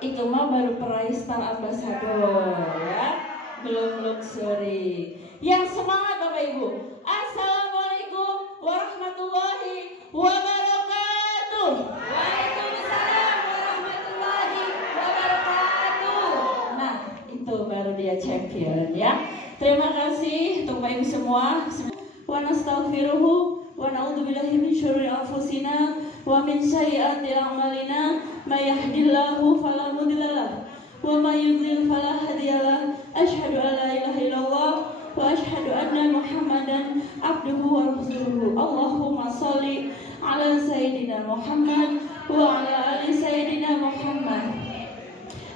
itu mah baru peraih Star Ambassador ya, belum luxury. Yang semangat Bapak Ibu. Assalamualaikum warahmatullahi wabarakatuh. Waalaikumsalam warahmatullahi wabarakatuh. Nah, itu baru dia champion ya. Terima kasih untuk Bapak Ibu semua. Wa nastaghfiruhu wa na'udzubillahi min syururi anfusina wa min sayyiati a'malina may yahdihillahu fala mudhillalah wa may yudlil fala hadiyalah. Asyhadu an la ilaha illallah wa asyhadu anna Muhammadan abduhu wa rasuluhu. Allahumma shalli ala sayyidina Muhammad wa ala ali sayyidina Muhammad.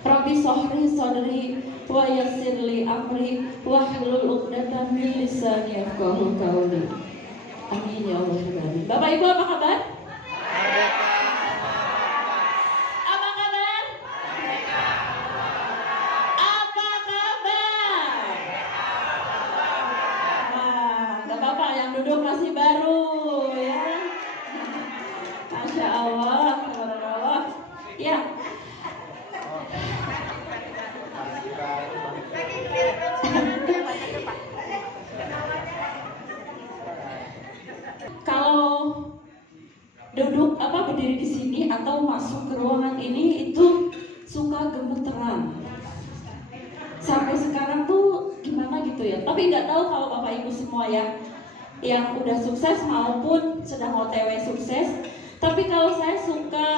Rabbi sahri sadri wa yassirli amri wa hlul 'uqdatam min lisani yafqahu qawli. Amin ya Allah. Bapak Ibu apa kabar? Apa kabar? Apa kabar? Gak apa-apa, yang duduk masih baru ya. Masya Allah, tabarakallah. Ya. Kalau duduk berdiri di sini atau masuk ke ruangan ini itu suka gemeteran. Sampai sekarang tuh gimana gitu ya. Tapi nggak tahu kalau Bapak Ibu semua ya, yang udah sukses maupun sedang OTW sukses. Tapi kalau saya suka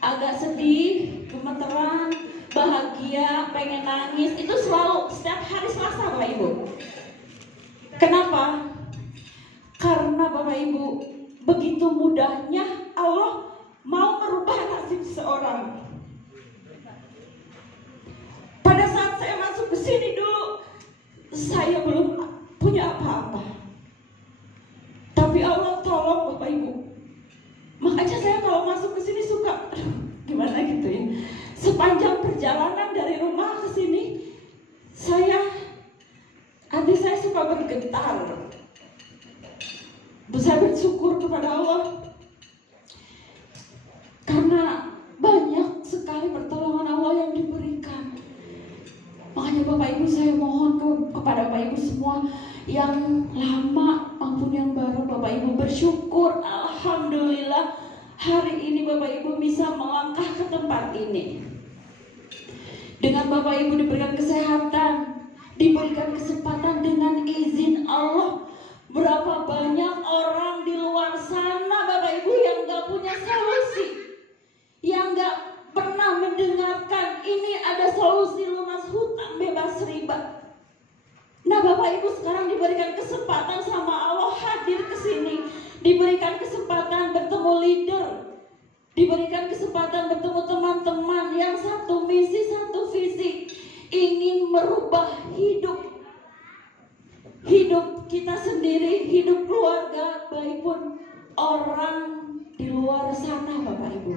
agak sedih, gemeteran, bahagia, pengen nangis, itu selalu setiap hari Selasa Bapak Ibu. Kenapa? Karena Bapak Ibu, begitu mudahnya Allah mau merubah nasib seorang. Pada saat saya masuk ke sini dulu, saya belum punya apa-apa. Tapi Allah tolong Bapak Ibu. Makanya saya kalau masuk ke sini suka, gimana gitu ya. Sepanjang perjalanan dari rumah ke sini, hati saya suka bergetar. Saya bersyukur kepada Allah karena banyak sekali pertolongan Allah yang diberikan. Makanya Bapak Ibu, saya mohon kepada Bapak Ibu semua yang lama maupun yang baru, Bapak Ibu bersyukur. Alhamdulillah hari ini Bapak Ibu bisa melangkah ke tempat ini. Dengan Bapak Ibu diberikan kesehatan, diberikan kesempatan dengan izin Allah. Berapa banyak orang di luar sana Bapak Ibu yang gak punya solusi, yang gak pernah mendengarkan ini ada solusi lunas hutang bebas riba. Nah Bapak Ibu sekarang diberikan kesempatan sama Allah hadir ke sini, diberikan kesempatan bertemu leader, diberikan kesempatan bertemu teman-teman yang satu misi, satu visi, ingin merubah hidup kita sendiri, hidup keluarga, baik pun orang di luar sana Bapak Ibu.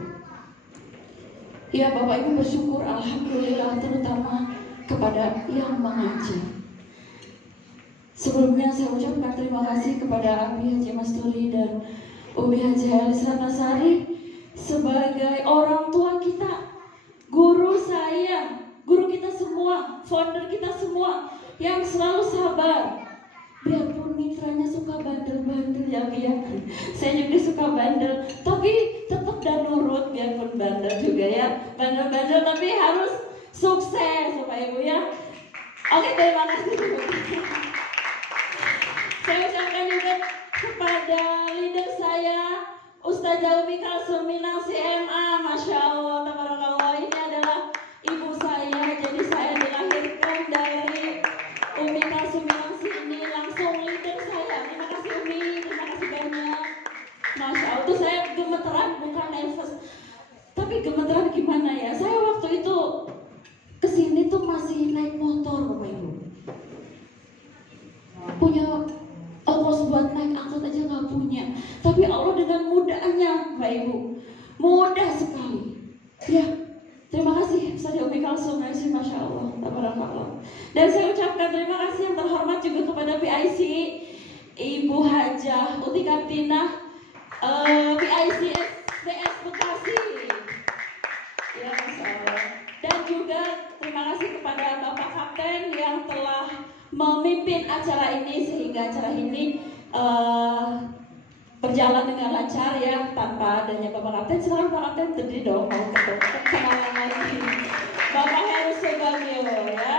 Ya Bapak Ibu bersyukur alhamdulillah, terutama kepada yang mengajar. Sebelumnya saya ucapkan terima kasih kepada Abi Haji Masturi dan Umi Haji Elisa Nasari sebagai orang tua kita, guru saya, guru kita semua, founder kita semua yang selalu sabar. Biarpun mitranya suka bandel-bandel ya biarpun saya juga suka bandel, tapi tetap dan nurut biarpun bandel juga ya, bandel-bandel tapi harus sukses Bapak Ibu ya. Oke, terima kasih. Saya ucapkan juga kepada leader saya Ustazah Umi Kalsum Minang CMA. Masya Allah, tabarakallah, ini adalah ibu saya. Jadi saya dilahirkan dari Umi Kalsum Minang ini langsung leader saya. Terima kasih Umi, terima kasih banyak. Masya Allah, itu saya gemeteran, bukan nervous, tapi gemeteran gimana ya. Saya waktu itu kesini tuh masih naik motor Bapak Ibu, punya ongkos buat naik angkot aja nggak punya. Tapi Allah dengan mudahnya Bapak Ibu, mudah sekali ya. Terima kasih Ustazah Umi Kalsum, Masya Allah, tabarakallah. Dan saya ucapkan terima kasih yang terhormat juga kepada PIC Ibu Hajah Uti Kartina, PIC SDS Bekasi ya, Masya Allah. eh, berjalan dengan lancar ya, tanpa adanya Bapak Kapten. Silakan Pak Kapten berdiri dong, mau kenalan lagi. Bapak Heru Subagio ya.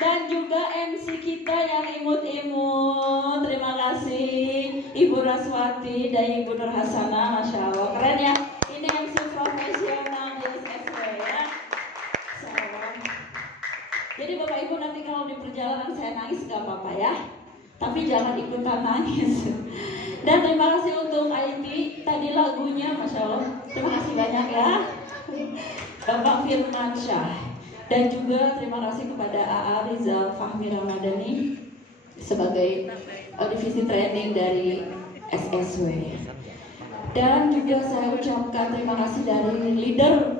Dan juga MC kita yang imut-imut. Terima kasih Ibu Raswati dan Ibu Nur Hasanah, Masya Allah, keren ya. Ini MC profesional di SSW ya. Salam. Jadi Bapak Ibu nanti kalau di perjalanan saya nangis gak apa-apa ya, tapi jangan ikutan nangis. Dan terima kasih untuk IT tadi lagunya, Masya Allah. Terima kasih banyak ya Bapak Firmansyah. Dan juga terima kasih kepada AA Rizal Fahmi Ramadhani sebagai divisi training dari SSW. Dan juga saya ucapkan terima kasih dari leader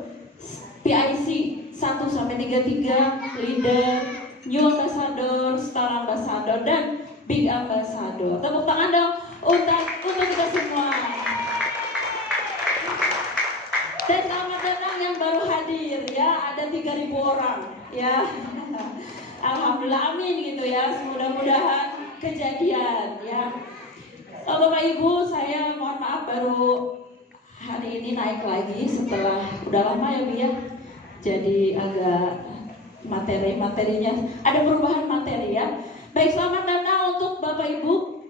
PIC 1-33, leader, New Ambassador, Star Ambassador, dan Big Ambassador. Tepuk tangan dong untuk kita semua. Dan selamat datang yang baru hadir ya, ada 3.000 orang ya. Alhamdulillah, amin gitu ya. Mudah-mudahan kejadian ya. Bapak Ibu, saya mohon maaf baru hari ini naik lagi setelah udah lama ya Bu ya. Jadi agak materinya ada perubahan materi ya. Baik, selamat datang untuk Bapak Ibu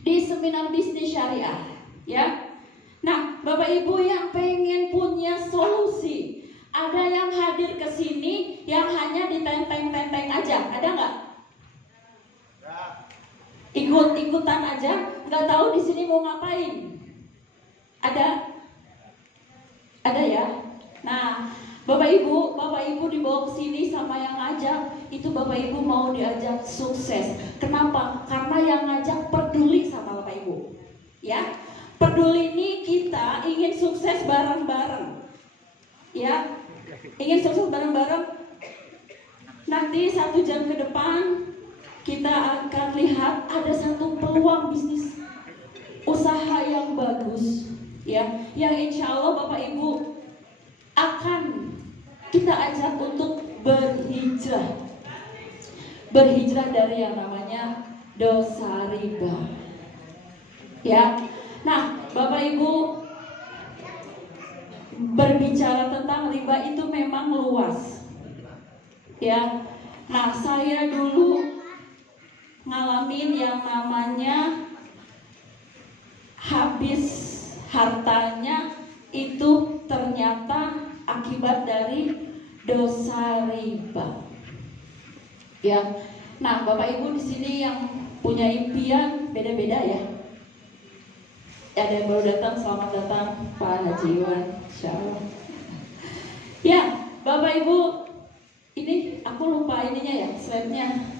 di seminar bisnis syariah ya. Nah, Bapak Ibu yang pengen punya solusi, ada yang hadir ke sini yang hanya ditenteng-tenteng aja, ada nggak? Ikut-ikutan aja, nggak tahu di sini mau ngapain. Ada ya. Nah, Bapak Ibu dibawa ke sini sama yang ngajak, itu Bapak Ibu mau diajak sukses. Kenapa? Karena yang ngajak peduli sama Bapak Ibu. Ya. Peduli ini kita ingin sukses bareng-bareng. Ya. Ingin sukses bareng-bareng. Nanti 1 jam ke depan kita akan lihat ada satu peluang bisnis usaha yang bagus ya, yang insya Allah Bapak Ibu akan kita ajak untuk berhijrah dari yang namanya dosa riba ya. Nah Bapak Ibu, berbicara tentang riba itu memang luas ya. Nah saya dulu ngalamin yang namanya habis hartanya itu ternyata akibat dari dosa riba. Ya. Nah, Bapak Ibu di sini yang punya impian beda-beda ya. Ada yang baru datang, selamat datang Pak Haji Iwan, insyaallah. Ya, Bapak Ibu, ini aku lupa ininya ya, slide-nya.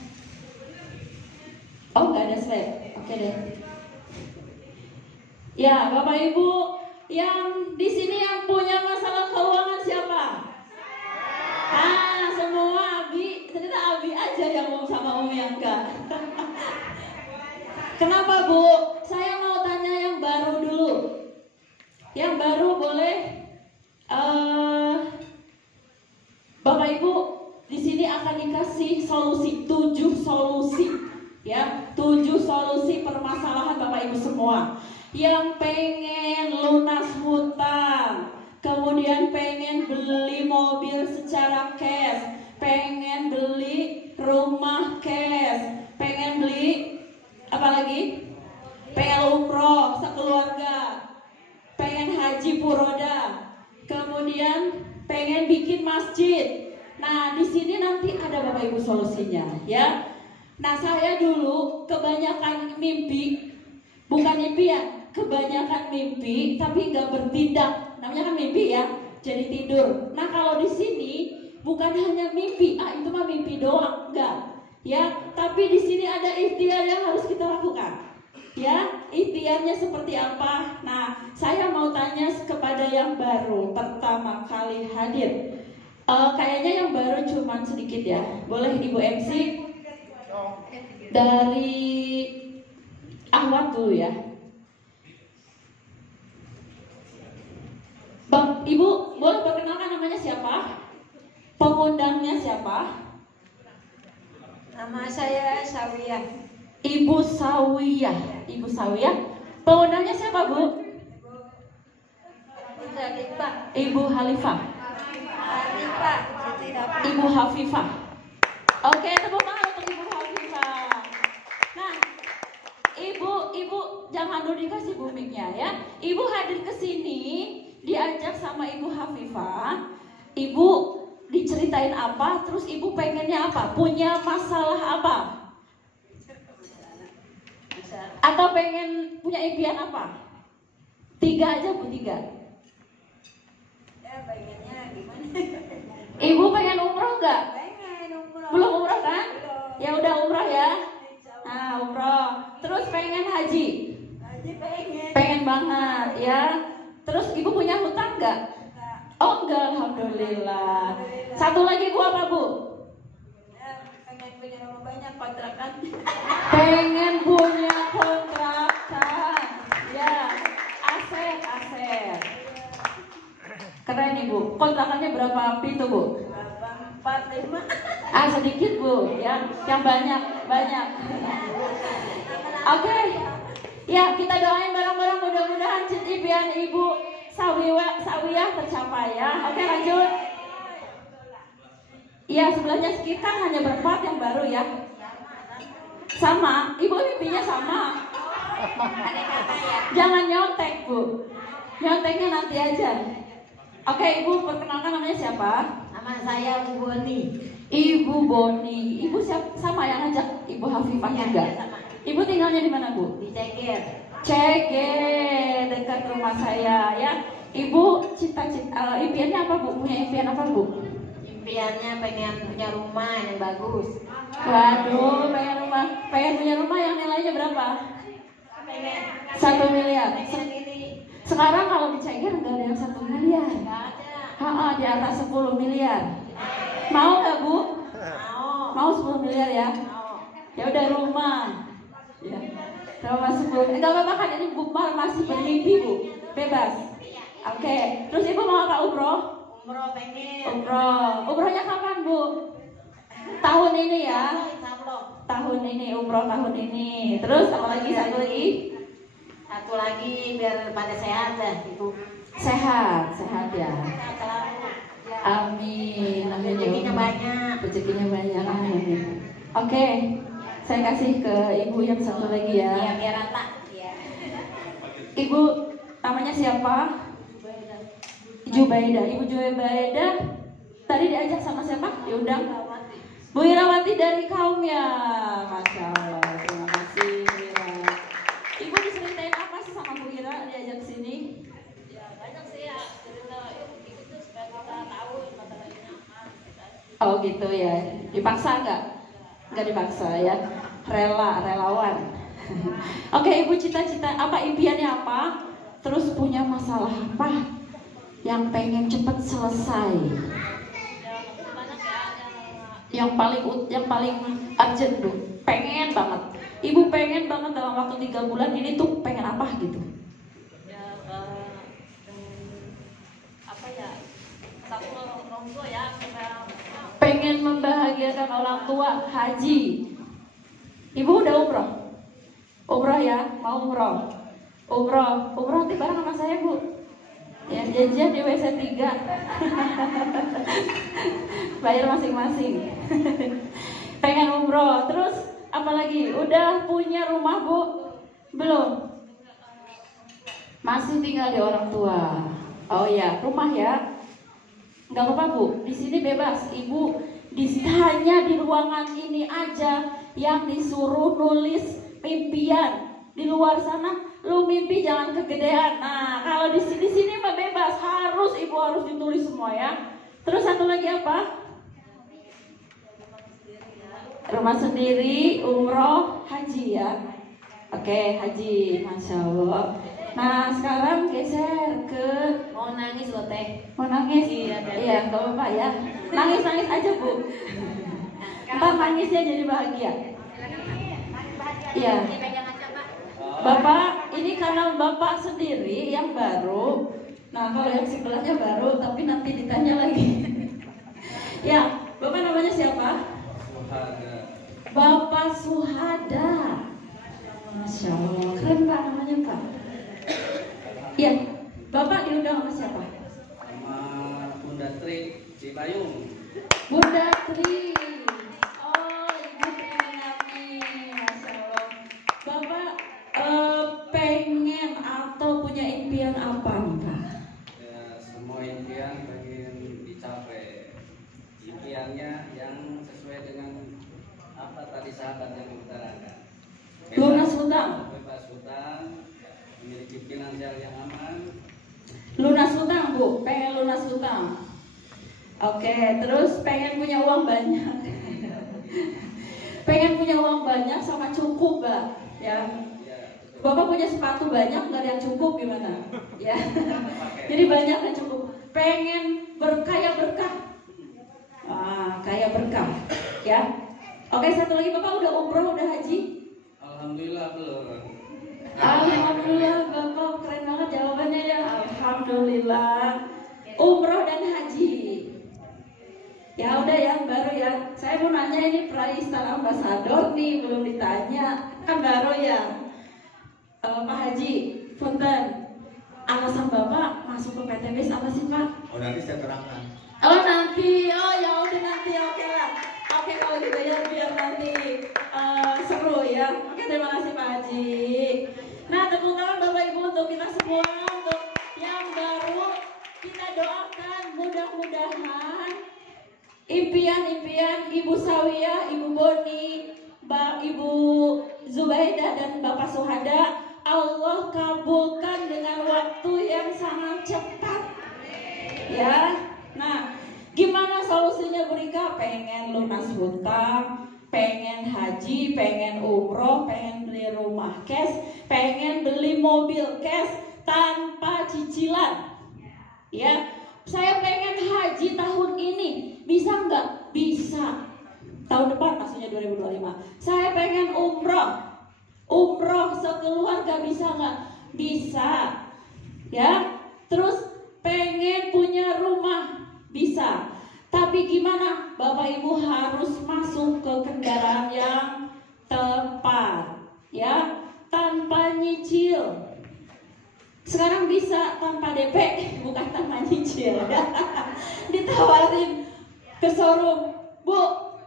Oh, nggak ada slide. Oke deh. Ya, Bapak Ibu, yang di sini yang punya masalah keuangan siapa? Ah, semua Abi. Ternyata Abi aja yang mau sama Umi Angka. Kenapa Bu? Saya mau tanya yang baru dulu. Yang baru boleh Bapak Ibu di sini akan dikasih solusi, 7 solusi ya, 7 solusi permasalahan Bapak Ibu semua. Yang pengen lunas hutang, kemudian pengen beli mobil secara cash, pengen beli rumah cash, pengen beli apa lagi? Pengen umroh sekeluarga, pengen haji puroda, kemudian pengen bikin masjid. Nah, di sini nanti ada Bapak Ibu solusinya, ya. Nah, saya dulu kebanyakan mimpi, bukan mimpi ya, kebanyakan mimpi tapi nggak bertindak. Namanya kan mimpi ya, jadi tidur. Nah, kalau di sini bukan hanya mimpi, itu mah mimpi doang, enggak. Ya, tapi di sini ada ikhtiar yang harus kita lakukan. Ya, ikhtiarnya seperti apa? Nah, saya mau tanya kepada yang baru pertama kali hadir. Kayaknya yang baru cuman sedikit ya. Boleh Ibu MC dari Ahwat dulu ya. Bang, Ibu boleh perkenalkan namanya siapa? Pengundangnya siapa? Nama saya Sawiyah. Ibu Sawiyah. Ibu Sawiyah. Pengundangnya siapa, Bu? Ibu Halifah. Ibu Hafifah. Oke, tepuk tangan untuk Ibu Hafifah. Nah, Ibu jangan dulu dikasih bumiknya ya. Ibu hadir ke sini diajak sama Ibu Hafifah. Ibu diceritain apa, terus Ibu pengennya apa? Punya masalah apa? Atau pengen punya impian apa? 3 aja, Bu, 3. Ya, pengennya gimana? Ibu pengen umroh nggak? Pengen umroh. Belum umroh kan? Belum. Ya udah umroh ya. Nah, umroh. Terus pengen haji? Haji pengen. Pengen banget ya. Terus Ibu punya hutang nggak? Enggak. Oh enggak, alhamdulillah. Satu lagi Bu, apa Bu? Ya, pengen punya rumah banyak, kontrakan. Pengen punya kontrakan. Ya, aset. Keren nih Bu. Kontrakannya berapa pintu Bu? Berapa? 4, 5. Sedikit Bu, ya. Yang banyak. Oke. Ya, kita doain bareng-bareng mudah-mudahan impian Ibu Sawiyah tercapai ya. Oke, lanjut. Iya, sebelahnya kita hanya berempat yang baru ya. Sama, Ibu mimpinya sama. Jangan nyontek Bu. Nyonteknya nanti aja. Oke, Ibu perkenalkan namanya siapa? Nama saya Bu Boni. Ibu Boni. Ibu sama yang ngajak Ibu Hafifah juga. Sama. Ibu tinggalnya di mana Bu? Di Cegir. Cegir, dekat rumah saya ya. Ibu cita-cita impiannya apa Bu? Punya impian apa Bu? Impiannya pengen punya rumah yang bagus. Waduh, pengen punya rumah yang nilainya berapa? Pengen 1 miliar. pengen ini. Sekarang kalau di Cegir nggak ada yang 1 miliar. Enggak ada. Di atas 10 miliar. Mau nggak Bu? Mau 10 miliar ya? Mau. Ya udah rumah. Ya. Rumah 10. Enggak apa-apa kan ini Bu masih bermimpi Bu. Bebas. Oke. Terus Ibu mau apa umroh? Umroh pengen. Umrohnya kapan Bu? Tahun ini ya. Insyaallah. Tahun ini umroh tahun ini. Terus apa lagi? Satu lagi? Satu lagi biar pada sehat dah Ibu. Sehat ya. Sehat selalu. Ya. Amin. Amin. Rezekinya banyak. Rezekinya banyak. Amin. Oke. Saya kasih ke Ibu yang satu lagi ya. Iya, biar rata. Iya. Ibu namanya siapa? Jubaidah. Ibu Jubaidah tadi diajak sama siapa? Diundang? Bu Irawati dari kaumnya. Masya Allah. Terima kasih Bu Ira. Ibu diceritain apa sih sama Bu Ira diajak sini? Ya, banyak sih ya. Cerita itu supaya kita tahu masalah ini apa. Oh gitu ya. Dipaksa nggak? Nggak dipaksa ya. Relawan. Oke, Ibu cita-cita apa, impiannya apa? Terus punya masalah apa yang pengen cepet selesai? Yang paling urgent tuh, pengen banget. Ibu pengen banget dalam waktu 3 bulan ini tuh pengen apa gitu? Ya, apa ya? Satu orang tua ya, Pengen membahagiakan orang tua, haji. Ibu udah umroh? Umroh ya, mau umroh. Umroh nanti bareng sama saya Bu. Ya, janjian di WC 3. Bayar masing-masing. Pengen umroh. Terus apalagi? Udah punya rumah Bu? Belum? Masih tinggal di orang tua. Oh ya, rumah ya. Nggak apa-apa Bu, di sini bebas. Ibu hanya di ruangan ini aja yang disuruh nulis mimpian. Di luar sana lu mimpi jangan kegedean. Nah, kalau di sini mah bebas, Ibu harus ditulis semua ya. Terus satu lagi apa? Rumah sendiri, umroh, haji ya. Oke, haji, Masya Allah. Nah, sekarang geser ke mau nangis loh Teh. mau nangis. Iya, nggak apa-apa ya. Nangis aja Bu. Ntar nangisnya jadi bahagia. Iya. Bapak, ini karena Bapak sendiri yang baru. Nah, kalau yang sebelahnya baru, tapi nanti ditanya lagi. Ya, Bapak namanya siapa? Suhada. Bapak Suhada. Masya Allah, keren Pak namanya Pak. Iya, Bapak diundang sama siapa? Sama Bunda Tri Cipayung. Bunda Tri. Oh, Ibu Tri, Masya Allah. Bapak pengen atau punya impian apa nih Pak? Ya, semua impian pengen dicapai. Impiannya yang sesuai dengan apa tadi sahabat yang mengutarakan. Lunas hutang. Bebas hutang, memiliki finansial yang aman. Lunas hutang Bu, pengen lunas hutang. Oke, terus pengen punya uang banyak. Pengen punya uang banyak sama cukup Mbak. Ya. Ya, betul. Bapak punya sepatu banyak nggak ada yang cukup gimana? Ya. Jadi banyak dan cukup. Pengen berkaya berkah. Kaya berkah. Ya. Oke, satu lagi Bapak udah umroh, udah haji? Alhamdulillah belum. Alhamdulillah, Bapak keren banget jawabannya ya. Alhamdulillah. Umroh dan haji. Ya udah yang baru ya. Saya mau nanya ini Praistar Ambasador nih, belum ditanya. Kan baru ya. Pak Haji, punten. Alasan Bapak masuk ke PTBS apa sih Pak? Oh nanti saya terangkan. Oh nanti, oh ya udah nanti, oke lah. Oke kalau gitu ya biar nanti seru ya. Oke terima kasih Pak Haji. Nah tepuk tangan Bapak Ibu untuk kita semua, untuk yang baru. Kita doakan mudah-mudahan impian-impian Ibu Sawiyah, Ibu Boni, Ibu Zubaidah dan Bapak Suhada Allah kabulkan dengan waktu yang sangat cepat. Ya. Nah, gimana solusinya Bu Rika? Pengen lunas hutang, pengen haji, pengen umroh, pengen beli rumah cash, pengen beli mobil cash tanpa cicilan. Ya, saya pengen haji tahun ini, bisa nggak? Bisa. Tahun depan maksudnya 2025. Saya pengen umroh sekeluarga, bisa nggak? Bisa. Ya, terus pengen punya rumah. Bisa, tapi gimana? Bapak Ibu harus masuk ke kendaraan yang tepat, ya, tanpa nyicil. Sekarang bisa tanpa DP, bukan tanpa nyicil. Ditawarin ke showroom, Bu,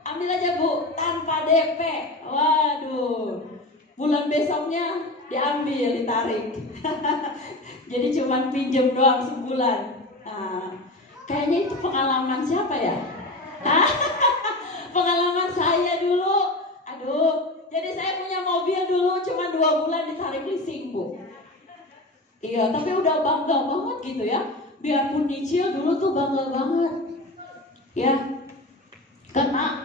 ambil aja Bu, tanpa DP. Waduh, bulan besoknya diambil, ditarik. Jadi cuman pinjem doang sebulan. Nah, kayaknya itu pengalaman siapa ya? Pengalaman saya dulu. Aduh, jadi saya punya mobil dulu cuma 2 bulan ditarik leasing Bu. Iya, tapi udah bangga banget gitu ya. Biarpun nyicil dulu tuh bangga banget. Ya,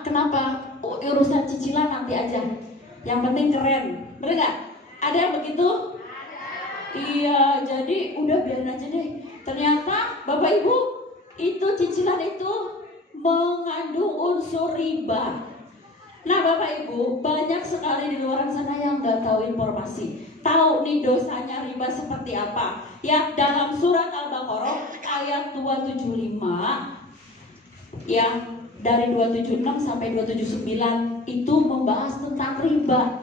kenapa? Urusan cicilan nanti aja. Yang penting keren, bener nggak? Ada yang begitu? Iya, jadi udah biarin aja deh. Ternyata Bapak Ibu, itu cicilan itu mengandung unsur riba. Nah Bapak Ibu, banyak sekali di luar sana yang nggak tahu informasi. Tahu nih dosanya riba seperti apa? Ya, dalam surat Al-Baqarah ayat 275, ya, dari 276 sampai 279 itu membahas tentang riba.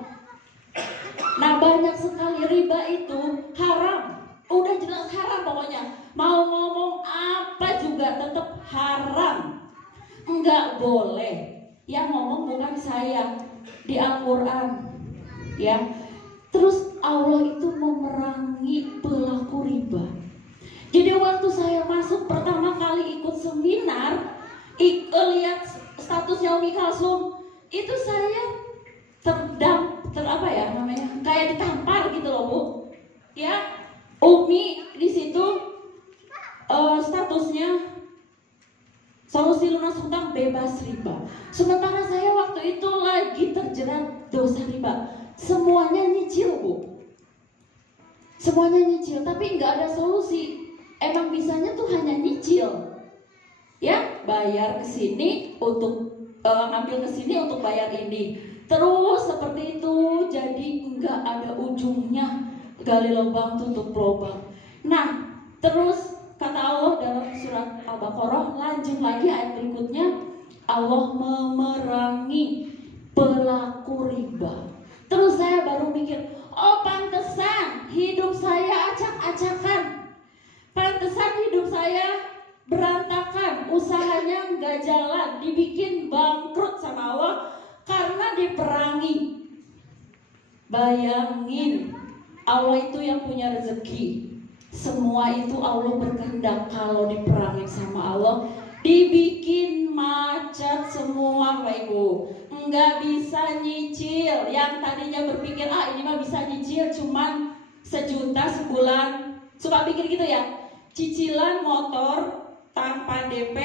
Nah banyak sekali riba itu haram. Udah jelas haram pokoknya. Mau ngomong apa juga tetap haram. Enggak boleh. Yang ngomong bukan saya, di Al-Quran. Ya. Terus Allah itu memerangi pelaku riba. Jadi waktu saya masuk pertama kali ikut seminar, lihat statusnya Umi Kalsum, itu saya kayak ditampar gitu loh Bu. Ya, Umi di situ statusnya solusi lunas hutang bebas riba. Sementara saya waktu itu lagi terjerat dosa riba. Semuanya nyicil Bu. Semuanya nyicil, tapi nggak ada solusi. Emang bisanya tuh hanya nyicil. Ya, bayar ke sini untuk ngambil ke sini untuk bayar ini. Terus seperti itu, jadi nggak ada ujungnya. Gali lubang tutup lubang. Nah, terus kata Allah dalam surat Al-Baqarah, lanjut lagi ayat berikutnya, Allah memerangi pelaku riba. Terus saya baru mikir, Oh, pantesan hidup saya acak-acakan. Pantesan hidup saya berantakan, usahanya nggak jalan, dibikin bangkrut sama Allah karena diperangi. Bayangin, Allah itu yang punya rezeki. Semua itu Allah berkehendak. Kalau diperangi sama Allah, dibikin macet semua, Bapak Ibu. Nggak bisa nyicil. Yang tadinya berpikir, ini mah bisa nyicil cuman 1 juta sebulan. Suka pikir gitu ya. Cicilan motor tanpa DP,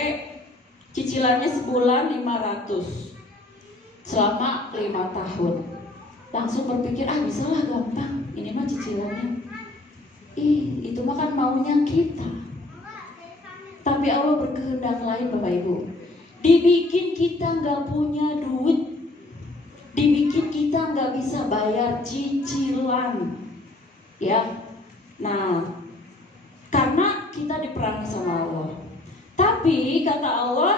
cicilannya sebulan 500 selama 5 tahun. Langsung berpikir, bisa lah gampang, ini mah cicilannya. Itu mah kan maunya kita. Tapi Allah berkehendak lain, Bapak Ibu. Dibikin kita nggak punya duit, dibikin kita nggak bisa bayar cicilan, ya. Nah, karena kita diperangi sama Allah. Tapi kata Allah,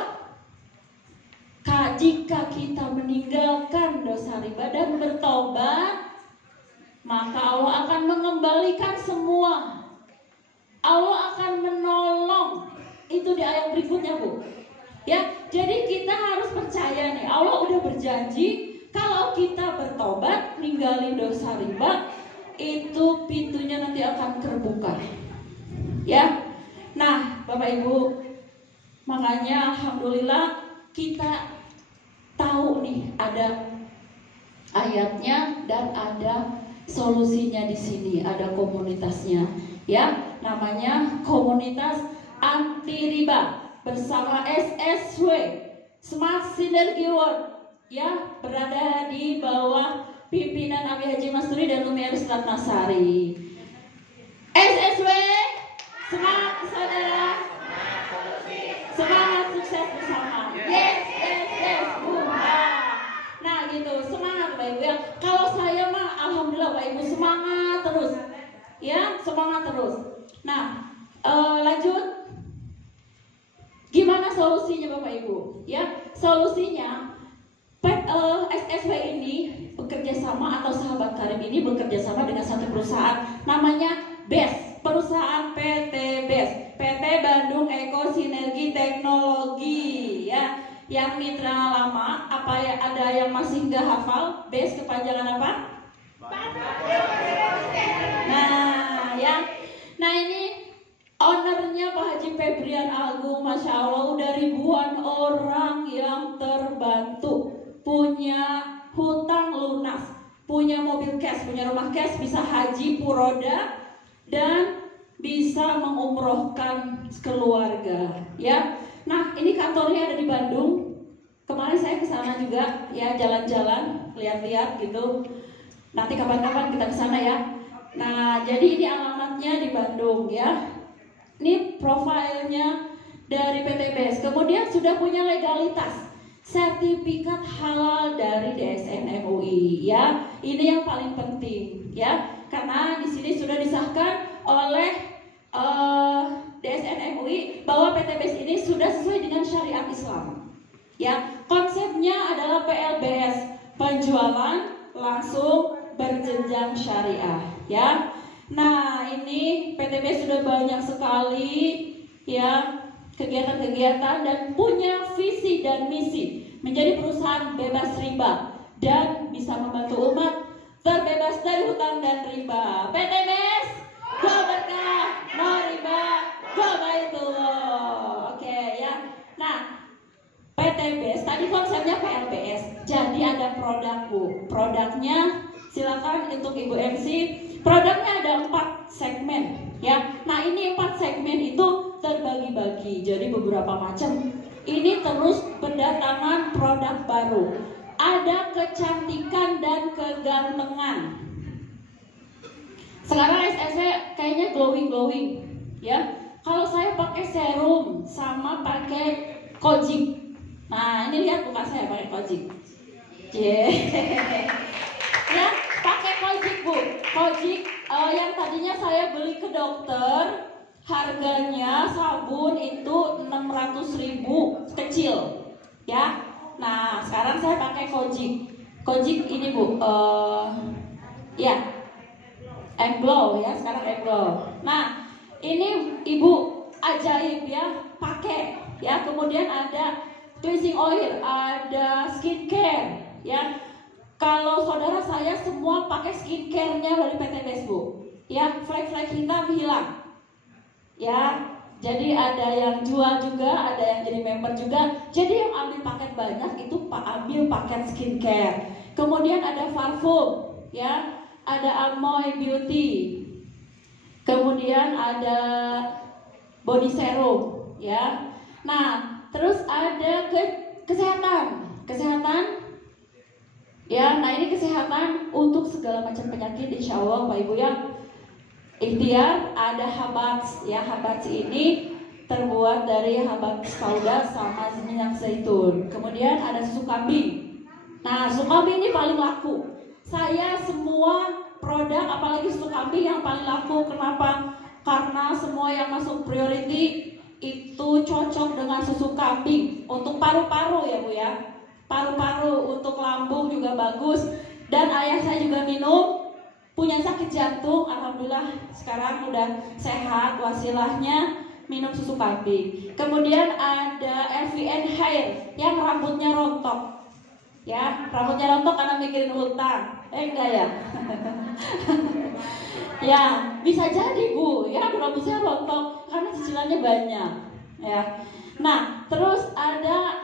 jika kita meninggalkan dosa riba dan bertobat, maka Allah akan mengembalikan semua. Allah akan menolong. Itu di ayat berikutnya, Bu. Ya, jadi kita harus percaya nih, Allah udah berjanji kalau kita bertobat, ninggalin dosa riba, itu pintunya nanti akan terbuka. Ya. Nah, Bapak Ibu, makanya alhamdulillah kita tahu nih ada ayatnya dan ada solusinya di sini, ada komunitasnya, ya, namanya komunitas anti riba bersama SSW, Smart Synergy World, ya, berada di bawah pimpinan Abi Haji Masturi dan Umi Eris Ratnasari. SSW, semangat saudara, semangat sukses bersama. Yes, yes, yes, Nah gitu, semangat Bapak Ibu ya. Kalau saya mah alhamdulillah Bapak Ibu semangat terus, ya, semangat terus. Nah, lanjut. Gimana solusinya Bapak Ibu? Ya, solusinya SSW ini bekerja sama, atau sahabat karib ini bekerja sama dengan satu perusahaan namanya BES, perusahaan PT BES, PT Bandung Eko Sinergi Teknologi, ya. Yang mitra lama, apa ya, ada yang masih nggak hafal BES kepanjangan apa? Nah, ya. Nah, ini ownernya Pak Haji Febrian Agung, Masya Allah, udah ribuan orang yang terbantu, punya hutang lunas, punya mobil cash, punya rumah cash, bisa haji puroda, dan bisa mengumrohkan keluarga, ya. Nah, ini kantornya ada di Bandung. Kemarin saya ke sana juga, ya, jalan-jalan, lihat-lihat gitu. Nanti kapan-kapan kita ke sana ya. Nah, jadi ini alamatnya di Bandung, ya. Ini profilnya dari PT BES. Kemudian sudah punya legalitas, sertifikat halal dari DSN MUI, ya. Ini yang paling penting, ya. Karena di sini sudah disahkan oleh DSN MUI bahwa PT BES ini sudah sesuai dengan syariat Islam. Ya, konsepnya adalah PLBS, penjualan langsung berjenjang syariah, ya. Nah, ini PT BES sudah banyak sekali, ya, kegiatan-kegiatan dan punya visi dan misi menjadi perusahaan bebas riba dan bisa membantu umat terbebas dari hutang dan riba. PT BES, go berkah, no riba, go baitullah. Oke, ya. Nah, PT BES tadi konsepnya PLBS. Jadi ada produk, Bu. Produknya silakan untuk Ibu MC. Produknya ada 4 segmen, ya. Nah, ini 4 segmen itu terbagi-bagi jadi beberapa macam. Ini terus berdatangan produk baru. Ada kecantikan dan kegantengan. Sekarang SSW kayaknya glowing, ya. Kalau saya pakai serum sama pakai Kojic. Nah, ini lihat muka saya pakai Kojic. Ya, pakai Kojic, Bu. Kojic yang tadinya saya beli ke dokter, harganya sabun itu 600.000 kecil, ya. Nah, sekarang saya pakai Kojic. Kojic ini, Bu. Ya. Glow ya, sekarang Glow. Nah, ini Ibu ajaib ya, pakai ya. Kemudian ada cleansing oil, ada skincare ya. Kalau saudara saya semua pakai skincare-nya dari PT Best Bu. Ya, flek-flek hitam hilang. Ya, jadi ada yang jual juga, ada yang jadi member juga. Jadi yang ambil paket banyak itu ambil paket skincare. Kemudian ada parfum ya. Ada Amoy Beauty, kemudian ada body serum, ya. Nah, terus ada kesehatan, ya. Nah, ini kesehatan untuk segala macam penyakit, insya Allah, Pak Ibu ya. Ikhtiar, ada habats, ya. Habats ini terbuat dari habats sauda sama minyak zaitun. Kemudian ada susu kambing. Nah, susu kambing ini paling laku. Saya semua produk, apalagi susu kambing yang paling laku. Kenapa? Karena semua yang masuk priority itu cocok dengan susu kambing. Untuk paru-paru ya Bu ya. Paru-paru, untuk lambung juga bagus. Dan ayah saya juga minum, punya sakit jantung, alhamdulillah sekarang udah sehat, wasilahnya minum susu kambing. Kemudian ada FVN Hair yang rambutnya rontok. Ya, rambutnya rontok karena mikirin utang. Enggak ya? Ya, bisa jadi Bu, ya rambutnya rontok karena cicilannya banyak. Ya. Nah, terus ada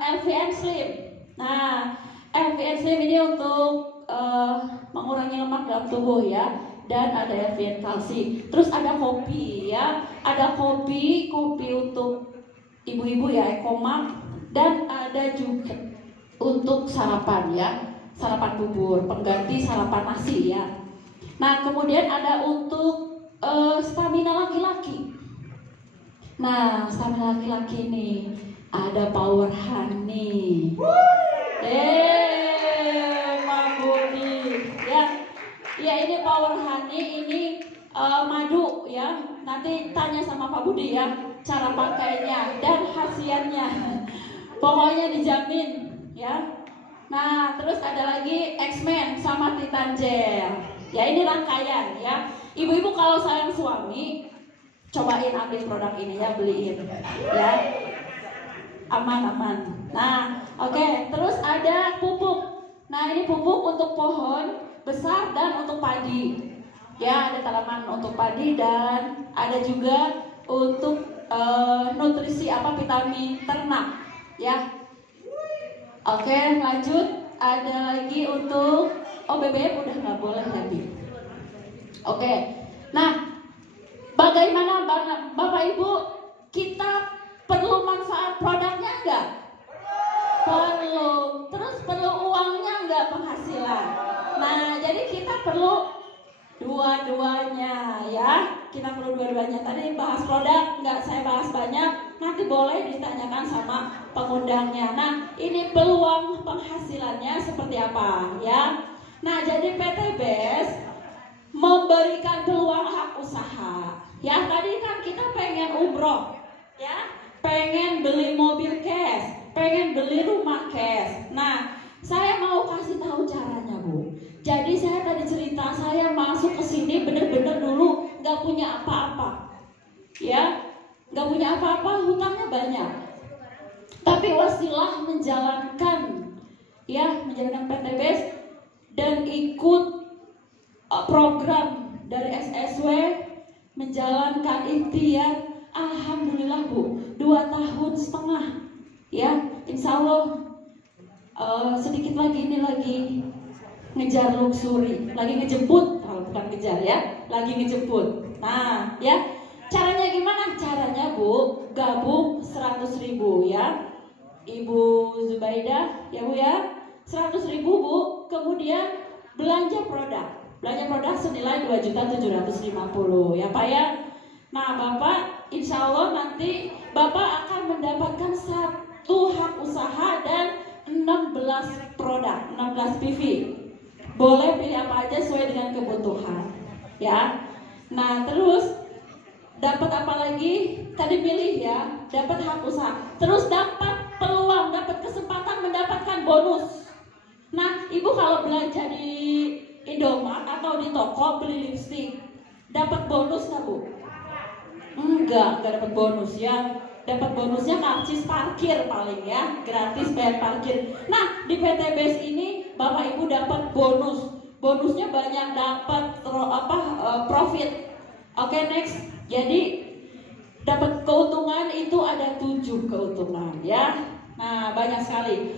LVN Slim. Nah, LVN Slim ini untuk mengurangi lemak dalam tubuh ya. Dan ada LVN Kalsi. Terus ada kopi ya. Ada kopi untuk ibu-ibu ya, Ekomak. Dan ada juga untuk sarapan ya, sarapan bubur, pengganti sarapan nasi ya. Nah, kemudian ada untuk stamina laki-laki. Nah, stamina laki-laki ini ada Power Honey. Pak Budi ya. Ya, ini Power Honey, ini madu ya. Nanti tanya sama Pak Budi ya cara pakainya dan khasiatnya. Pokoknya dijamin ya. Nah, terus ada lagi X-Men sama Titan Gel. Ya, ini rangkaian ya. Ibu-ibu kalau sayang suami, cobain ambil produk ini ya, beliin ya. Aman. Nah, oke. Terus ada pupuk. Nah, ini pupuk untuk pohon besar dan untuk padi. Ya, ada tanaman untuk padi dan ada juga untuk nutrisi vitamin ternak ya. Oke, lanjut. Ada lagi untuk BBM udah nggak boleh lagi. Oke. Nah, bagaimana Bapak Ibu, kita perlu manfaat produknya enggak? Perlu. Terus perlu uangnya enggak, penghasilan? Nah, jadi kita perlu dua-duanya ya. Kita perlu dua-duanya. Tadi bahas produk, nggak saya bahas banyak. Nanti boleh ditanyakan sama pengundangnya. Nah, ini peluang penghasilannya seperti apa ya? Nah, jadi PT Best memberikan peluang hak usaha. Ya, tadi kan kita pengen umroh, ya, pengen beli mobil cash, pengen beli rumah cash. Nah, saya mau kasih tahu caranya, Bu. Jadi saya tadi cerita, saya masuk ke sini bener-bener dulu nggak punya apa-apa, ya, nggak punya apa-apa, hutangnya banyak. Tapi wasilah menjalankan PT Best dan ikut program dari SSW, menjalankan ikhtiar. Alhamdulillah Bu, 2,5 tahun ya, insya Allah sedikit lagi ini lagi ngejar luxury, lagi ngejemput, kalau bukan ngejar ya, lagi ngejemput. Nah ya, caranya gimana? Caranya Bu, gabung 100.000 ya, Ibu Zubaidah ya Bu ya, 100.000 Bu, kemudian belanja produk senilai 2.750.000 ya Pak ya. Nah Bapak, insya Allah nanti Bapak akan mendapatkan 1 hak usaha dan 16 produk, 16 PV. Boleh pilih apa aja sesuai dengan kebutuhan ya. Nah terus dapat apa lagi? Tadi pilih ya, dapat hak usaha. Terus dapat peluang, dapat kesempatan mendapatkan bonus. Nah Ibu kalau belanja di Indomaret atau di toko beli lipstik, dapat bonus nggak Bu? Enggak dapat bonus ya. Dapat bonusnya karcis parkir paling ya, gratis bayar parkir. Nah di PT BES ini Bapak Ibu dapat bonus. Bonusnya banyak, dapat profit. Oke, next. Jadi dapat keuntungan itu ada 7 keuntungan ya. Nah banyak sekali.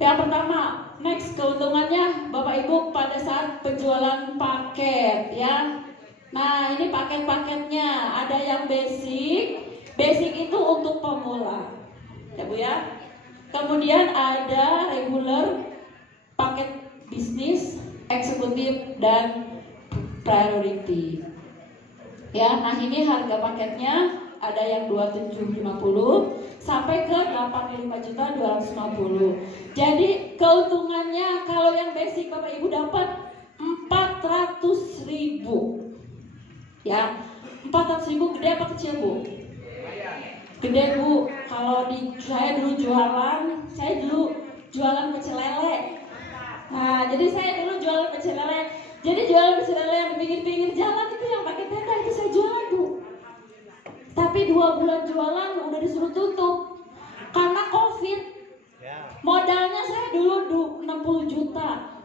Yang pertama, next keuntungannya Bapak Ibu pada saat penjualan paket ya. Nah ini paket-paketnya ada yang basic. Basic itu untuk pemula ya Bu ya. Kemudian ada regular, paket bisnis, eksekutif, dan priority ya. Nah ini harga paketnya ada yang 2750 sampai ke 85.250. Jadi keuntungannya kalau yang basic Bapak Ibu dapat 400.000 ya. 400.000 gede apa kecil Bu? Gede Bu. Kalau saya dulu jualan pecel lele. Nah jadi saya dulu jualan pecel lele. Jadi jualan pecel lele yang di pinggir-pinggir jalan itu yang pakai tenda itu saya jualan Bu. Tapi 2 bulan jualan udah disuruh tutup karena COVID. Modalnya saya dulu 60 juta.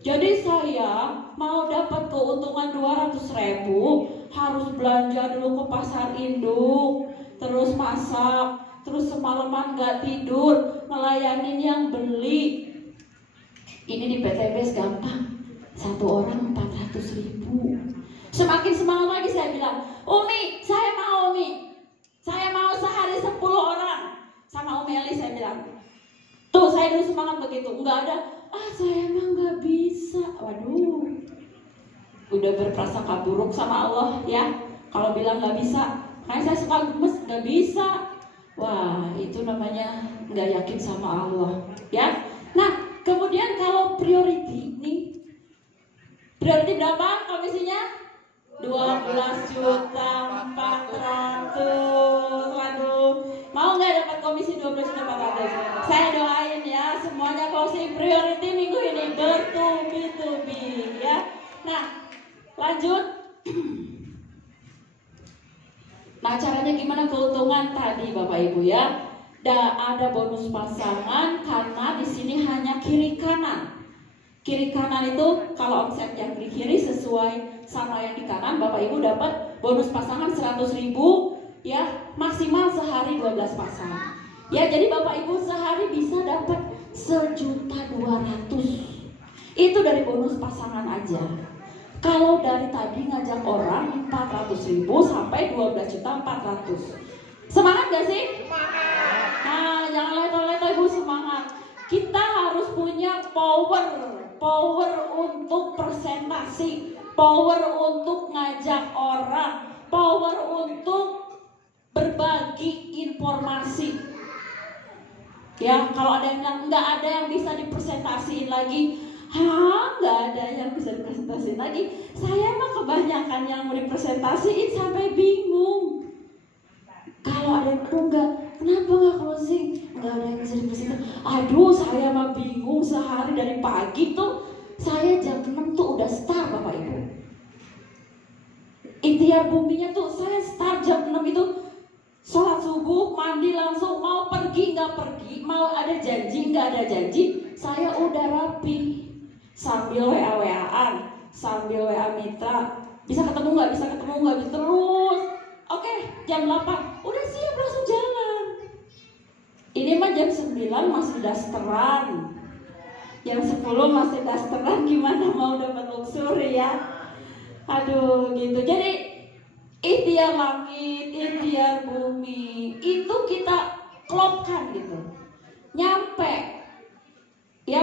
Jadi saya mau dapat keuntungan 200.000 harus belanja dulu ke pasar induk, terus masak, terus semalaman gak tidur ngelayanin yang beli. Ini di PT BES gampang, 1 orang 400.000. Semakin semangat lagi saya bilang, Umi, saya mau sehari 10 orang. Sama Umi Ali saya bilang, tuh saya dulu semangat begitu. Enggak ada, saya emang gak bisa. Waduh, udah berprasangka buruk sama Allah ya. Kalau bilang gak bisa, kayak saya suka gemes, gak bisa. Wah, itu namanya gak yakin sama Allah ya. Nah, kemudian kalau priority nih, priority berapa komisinya? 12.400.000. Waduh, mau nggak dapat komisi 12.400.000? Saya doain ya semuanya closing priority minggu ini bertubi-tubi ya. Nah, lanjut. Nah, caranya gimana keuntungan tadi Bapak Ibu ya? Ada bonus pasangan karena di sini hanya kiri kanan. Kiri kanan itu kalau omset yang di kiri sesuai sama yang di kanan, Bapak Ibu dapat bonus pasangan 100.000 ya, maksimal sehari 12 pasang. Ya, jadi Bapak Ibu sehari bisa dapat 1.200.000. Itu dari bonus pasangan aja. Kalau dari tadi ngajak orang 400.000 sampai 12.400.000. Semangat gak sih? Nah, jangan leto-leto Ibu, semangat. Kita harus punya power untuk presentasi, power untuk ngajak orang, power untuk berbagi informasi. Ya, kalau ada yang bilang nggak ada yang bisa dipresentasiin lagi, nggak ada yang bisa dipresentasiin lagi. Saya mah kebanyakan yang mau dipresentasiin sampai bingung. Kalau ada yang kenapa nggak closing? Nggak ada yang bisa dipresentasiin. Aduh, saya mah bingung, sehari dari pagi tuh saya jam 6 tuh udah start Bapak Ibu. Ikhtiar buminya tuh saya start jam 6 itu, sholat subuh, mandi langsung, mau pergi nggak pergi, mau ada janji nggak ada janji, saya udah rapi. Sambil WA-WA-an, sambil WA mitra, bisa ketemu nggak, terus. Oke, jam 8, udah siap langsung jalan. Ini mah jam 9 masih dasteran, jam 10 masih dasteran, gimana mau dapat luxury ya? Aduh gitu. Jadi ikhtiar langit, ikhtiar bumi itu kita klopkan gitu, nyampe ya.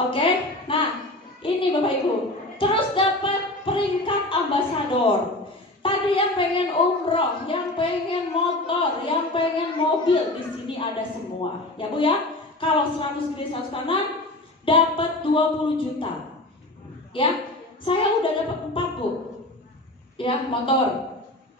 Oke, nah ini Bapak Ibu, terus dapat peringkat ambasador. Tadi yang pengen umroh, yang pengen motor, yang pengen mobil, di sini ada semua ya Bu ya. Kalau 100 kiri 100 kanan dapat 20 juta ya. Saya udah dapat 4 Bu ya, motor.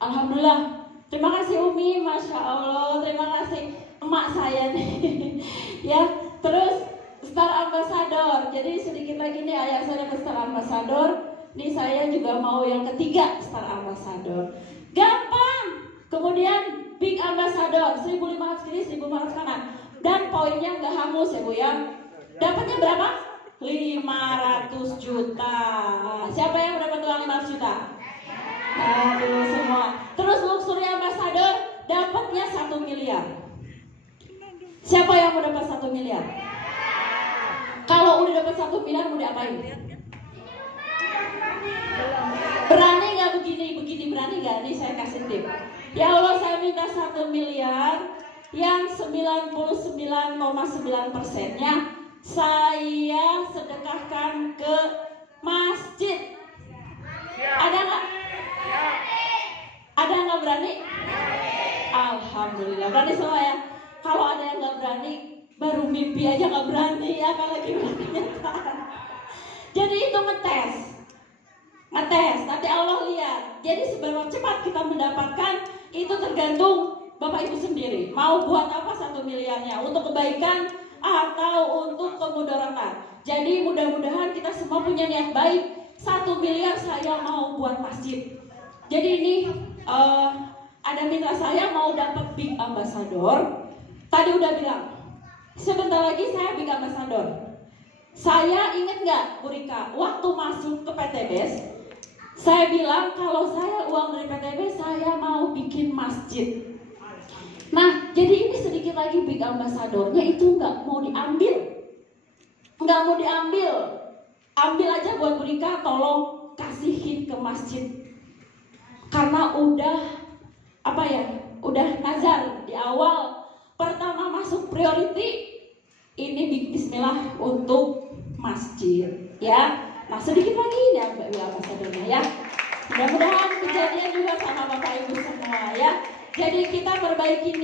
Alhamdulillah. Terima kasih Umi, Masya Allah. Terima kasih emak saya nih ya. Terus Star Ambassador. Jadi sedikit lagi nih ayah saya dapat Star Ambassador. Nih saya juga mau yang ketiga Star Ambassador. Gampang. Kemudian Big Ambassador 1.500 kiri 1.500 kanan. Dan poinnya nggak hangus ya Bu ya. Dapatnya berapa? 500 juta. Siapa yang dapat uang 500 juta? Aduh semua. Terus Luxury Ambassador dapatnya 1 miliar. Siapa yang mau dapat 1 miliar? Kalau udah dapat 1 miliar mau diapain? Berani nggak begini berani nggak? Nih saya kasih tip. Ya Allah saya minta 1 miliar yang 99,9%-nya saya sedekahkan ke masjid. Ada nggak? Ada nggak berani? Alhamdulillah berani semua ya. Kalau ada yang nggak berani, baru mimpi aja nggak berani, apalagi berani nyetar. Jadi itu ngetes. Nanti Allah lihat. Jadi seberapa cepat kita mendapatkan itu tergantung Bapak Ibu sendiri. Mau buat apa 1 miliarnya? Untuk kebaikan atau untuk kemudaratan? Jadi mudah-mudahan kita semua punya niat baik. 1 miliar saya mau buat masjid. Jadi ini ada mitra saya mau dapat Big Ambassador. Tadi udah bilang, sebentar lagi saya Big Ambassador. Saya ingat nggak Bu Rika, waktu masuk ke PTBS, saya bilang kalau saya uang dari PTBS saya mau bikin masjid. Nah, jadi ini sedikit lagi Big Ambassadornya itu nggak mau diambil. Ambil aja buat Bu Rika, tolong kasihin ke masjid. Karena udah nazar di awal pertama masuk priority ini bismillah untuk masjid ya. Nah sedikit lagi ya Mbak Ambassadornya ya. Mudah-mudahan kejadian juga sama Bapak Ibu semua ya. Jadi kita perbaiki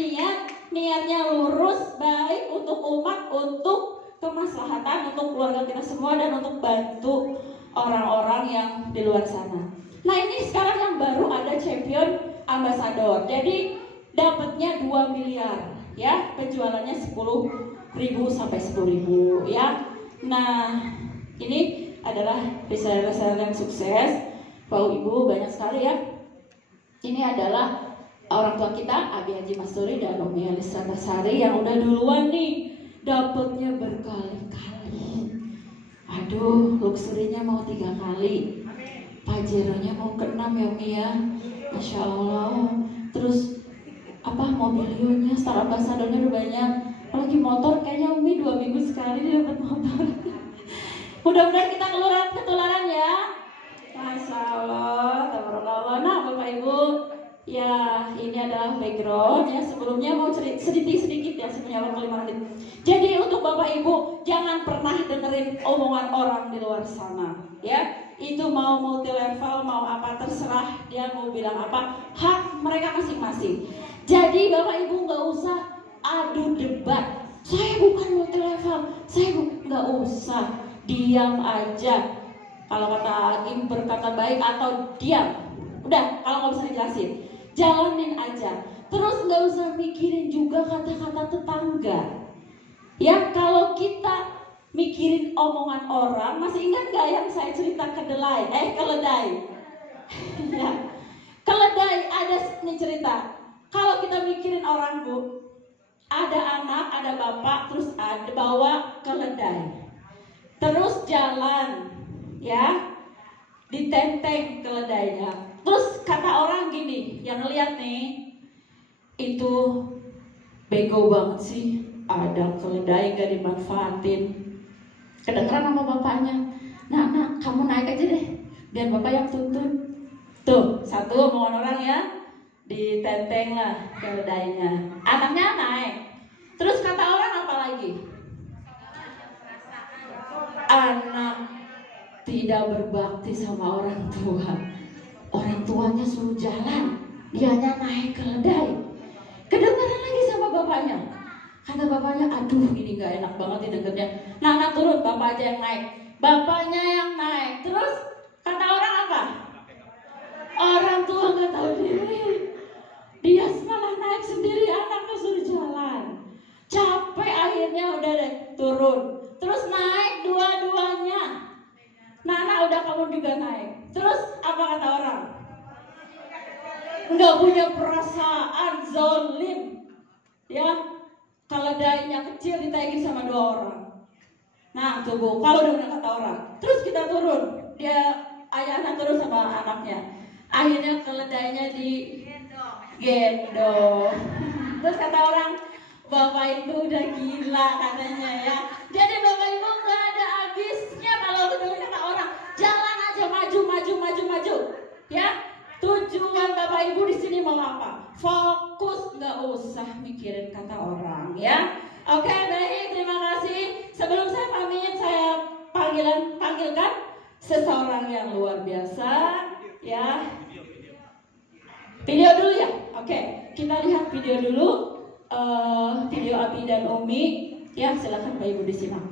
niatnya lurus, baik untuk umat, untuk kemaslahatan, untuk keluarga kita semua dan untuk bantu orang-orang yang di luar sana. Nah ini sekarang yang baru ada champion ambassador. Jadi dapatnya 2 miliar ya, penjualannya 10.000 sampai 10.000 ya. Nah ini adalah reseller yang sukses. Bapak Ibu banyak sekali ya. Ini adalah orang tua kita Abi Haji Masturi dan Umi Alis Ratasari yang udah duluan nih dapatnya berkali-kali. Aduh, luxury-nya mau 3 kali, Pajero-nya mau ke-6 ya Umi ya. Masya Allah. Terus mobilionya, Star Ambassador-nya udah banyak. Apalagi motor, kayaknya Umi 2 minggu sekali dia dapat motor. Mudah-mudahan kita ketularan ya. Masya Allah, tabarakallah. Nah Bapak Ibu, ya ini adalah background ya. Sebelumnya mau sedikit ya, sebenarnya waktu 5 menit. Jadi untuk Bapak Ibu, jangan pernah dengerin omongan orang di luar sana ya. Itu mau multi level, mau apa terserah dia mau bilang apa, hak mereka masing-masing. Jadi Bapak Ibu nggak usah adu debat. Saya bukan multi level, nggak usah, diam aja. Kalau kata Im berkata baik atau diam. Udah, kalau nggak bisa dijelasin, jalanin aja. Terus nggak usah mikirin juga kata-kata tetangga. Ya kalau kita mikirin omongan orang, masih ingat gak yang saya cerita keledai? Ya, keledai ada nih cerita. Kalau kita mikirin orang Bu, ada anak, ada bapak, terus ada bawa keledai, terus jalan, ya, ditenteng keledainya. Terus kata orang gini, yang ngeliat nih, itu bego banget sih, ada keledai gak dimanfaatin. Kedengeran sama bapaknya, nah kamu naik aja deh, biar bapak yang tuntun. Tuh, satu omongan orang ya, ditenteng lah keledainya. Anaknya naik. Terus kata orang apa lagi? Anak tidak berbakti sama orang tua. Orang tuanya suruh jalan, dianya naik keledai. Kedengeran lagi sama bapaknya. Kata bapaknya, aduh ini gak enak banget nih dengernya. Nah anak turun, bapak aja yang naik. Bapaknya yang naik. Terus kata orang apa? Orang tua gak tahu diri. Dia malah naik sendiri, anaknya suruh jalan. Capek akhirnya udah deh turun. Terus nggak punya perasaan, zolim, ya. Keledainya kecil ditagih sama 2 orang. Nah, coba kalau udah kata orang, terus kita turun, ayahnya turun sama anaknya. Akhirnya keledainya digendong. Terus kata orang, bapak itu udah gila katanya ya. Jadi bapak ibu nggak ada habisnya kalau dengar kata orang. Jalan aja maju, ya. Tujuan bapak ibu di sini mau apa? Fokus, nggak usah mikirin kata orang, ya. Oke, baik, terima kasih. Sebelum saya pamit, saya panggilkan seseorang yang luar biasa, ya. Video dulu ya. Oke, kita lihat video dulu. Video Abi dan Umi, ya. Silakan Bapak Ibu disimak.